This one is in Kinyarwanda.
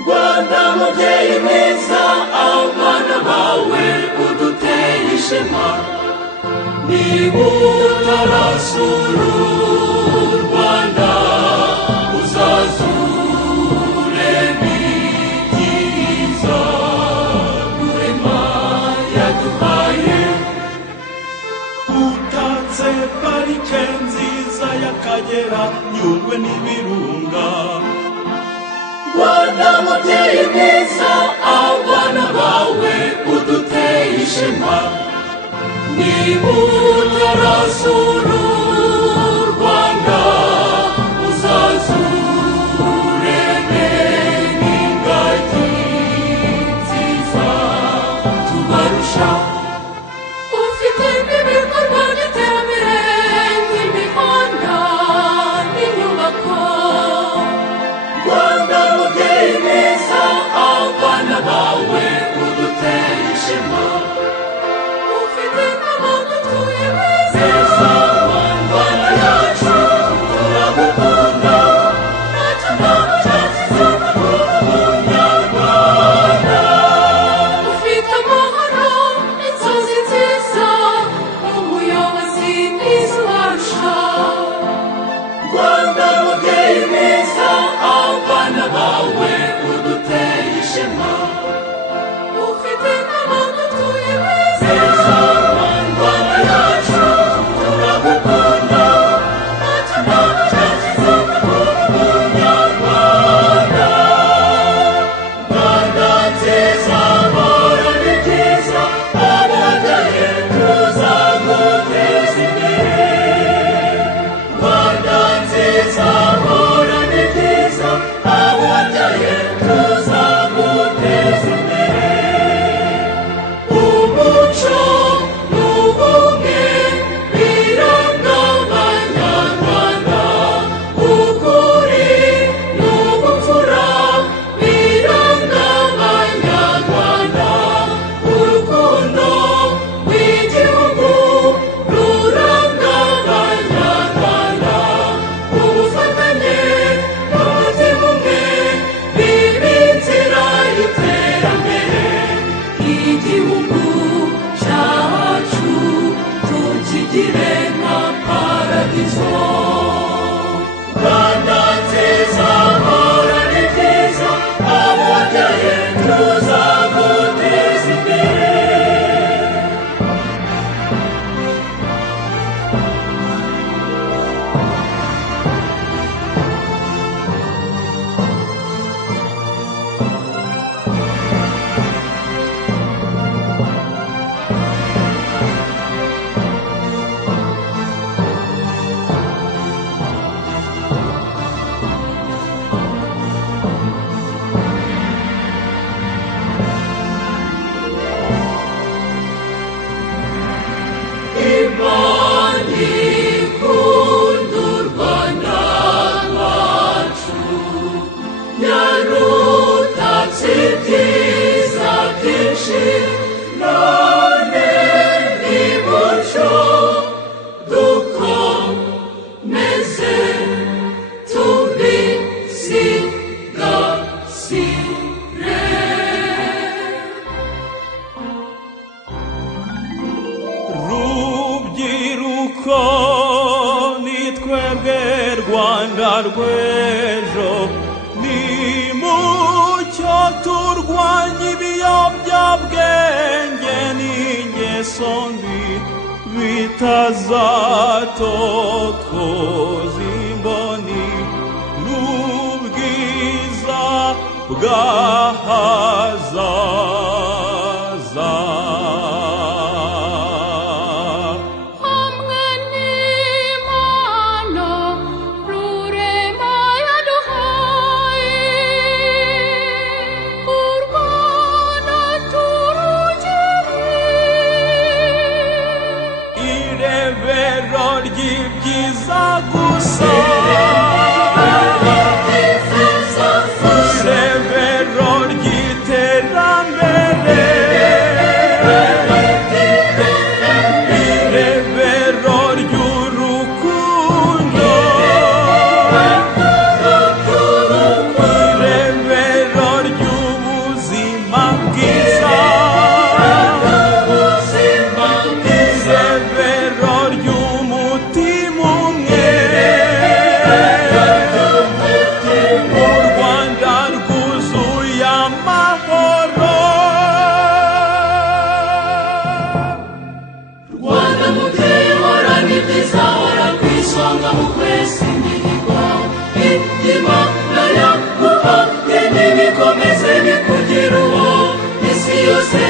Rwanda mubyeyi mwiza abana bawe uduteye ishema niba utarasura u Rwanda uzazure ibyiza Rurema yaduhaye utatse parike nziza y'Akagera Nyungwe n'Ibirunga Rwanda mubyeyi mwiza abana bawe uduteye ishema niba utarasura u Rwanda uzazure n'ingagi nziza tubarusha ufite n'ibikorwa by'iterambere nk'imihanda n'inyubako Rwanda mubyeyi mwiza abana bawe uduteye ishema ufite n'abantu utuye neza Rwanda yacu turagukunda ntacyo ntamucaziza umunyarwanda ufite amahoro inzozi nziza umuyobozi mwiza ubarusha Rwanda mubyeyi mwiza abana bawe uduteye ishema ufite n'abantu utuye neza Rwanda yacu turagukunda ntacyo ntamucaziza umunyarwanda Rwanda nziza hora ni byiza ababyaye tuzaguteza imbere Rwanda nziza hora ni byiza ababyaye tuzaguteza imbere umuco n'ubumwe biranga abanyarwanda ukuri n'ubupfura biranga abanyarwanda urukundo rw'igihugu ruranga abanyarwanda ubufatanye n'umutima umwe biba inzira y'iterambere igihugu cyacu tukigire nka paradizo Rwanda nziza hora ni byiza ababyaye tuzaguteza imbere Imana ikunda u Rwanda rwacu yarutatse ibyiza byinshi none nimucyo dukomeze tubisigasire rubyiruko ni twebwe Rwanda rw'ejo nimucyo turwanye ibiyobyabwenge n'ingeso mbi bitazatokoza imboni n'ubwiza bw'ahazaza gusa irebero ry'iterambere irebero ry'urukundo irebero ry'ubuzima bwiza irebero ry'umutima umwe u Rwanda rwuzuye amahoro Rwanda mubyeyi horana ibyiza hora ku isonga mu kwesa imihigo Imana yaguha n'ibikomeze bikugira uwo isi yose